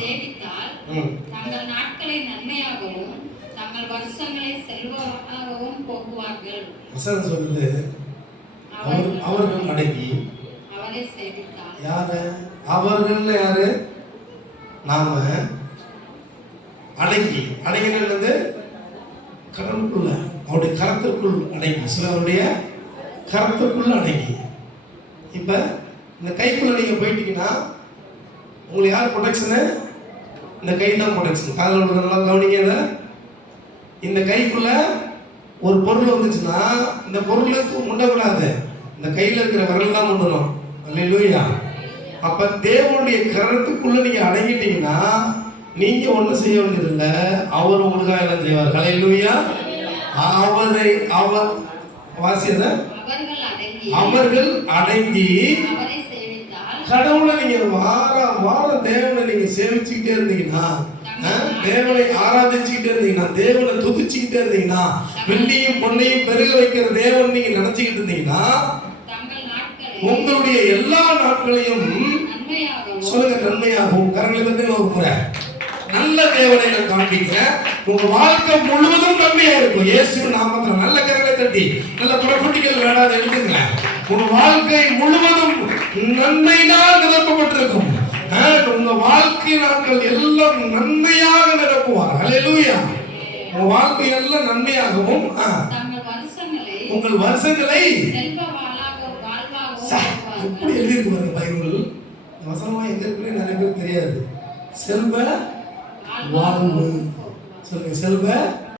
சேவித்தால் தங்கள் நாட்களை நன்மையாகவும் தங்கள் வருஷங்களை செல்வமாகவும் போக்குவார்கள். வசனம் சொல்லுது, அவர்கள் அடங்கி அவரை சேவித்தால். யாரு அவர்கள்? யாரு? நாம அடங்கி. அடங்கினது கடவுளுக்குள்ள, அவருடைய கரத்திற்குள் அடங்கி, சிலருடைய கரத்திற்குள்ள அடங்கி. இப்ப இந்த கைக்குள்ள நீங்க போயிட்டீங்கன்னா உங்களுக்கு யார் ப்ரொடெக்ஷனு? இந்த கை தான் ப்ரொடெக்ஷன். காதில் உள்ள நல்லா கவனிங்க. இந்த கைக்குள்ள ஒரு பொருள் வந்துச்சுன்னா இந்த பொருளுக்கு முண்டக்கூடாது, இந்த கையில் இருக்கிற விரல் தான் முண்டணும். அல்லேலூயா. அப்ப தேவனுடைய கரத்துக்குள்ள நீங்க அடங்கிட்டீங்கன்னா நீங்க ஒன்றும் செய்ய வேண்டியதில்லை, அவர் உங்களுக்காக எல்லாம் செய்வார். அல்லேலூயா. அவர் வாசியத அவர்கள் அடங்கி கடவுளை நீங்க வாரம் தேவனை நீங்க சேவிச்சுக்கிட்டே இருந்தீங்கன்னா, தேவனை ஆராதிச்சுக்கிட்டே இருந்தீங்கன்னா, தேவனை துதிச்சுக்கிட்டே இருந்தீங்கன்னா, வெள்ளியும் பொன்னையும் பெருக வைக்கிற தேவன் நீங்க நினைச்சுக்கிட்டு இருந்தீங்கன்னா உங்களுடைய எல்லா நாட்களையும் சொல்லுங்க நன்மையாகும். கரங்களை தட்டி ஒரு முறை நல்ல தேவனை நான் காண்பிக்கிறேன். உங்க வாழ்க்கை முழுவதும் நன்மையா இருக்கும். இயேசுவின் நாமத்தில் நல்ல கரங்களை தட்டி நல்ல ப்ரொஃபெட்டிக்கல் வேடாத எடுத்துங்க. உங்க வாழ்க்கை முழுவதும் நன்மையினால் நிரப்பப்பட்டிருக்கும். உங்க வாழ்க்கை நாட்கள் எல்லாம் நன்மையாக நிரப்புவார். அல்லேலூயா. உங்க வாழ்க்கை எல்லாம் நன்மையாகவும் உங்கள் வருஷங்களை எப்படி எழுதியிருக்கு பாருங்க பைபிள். வசனமா எங்க இருக்குன்னு நிறைய பேருக்கு தெரியாது. செல்வ வாழ்வு சொல்லுங்க. செல்வ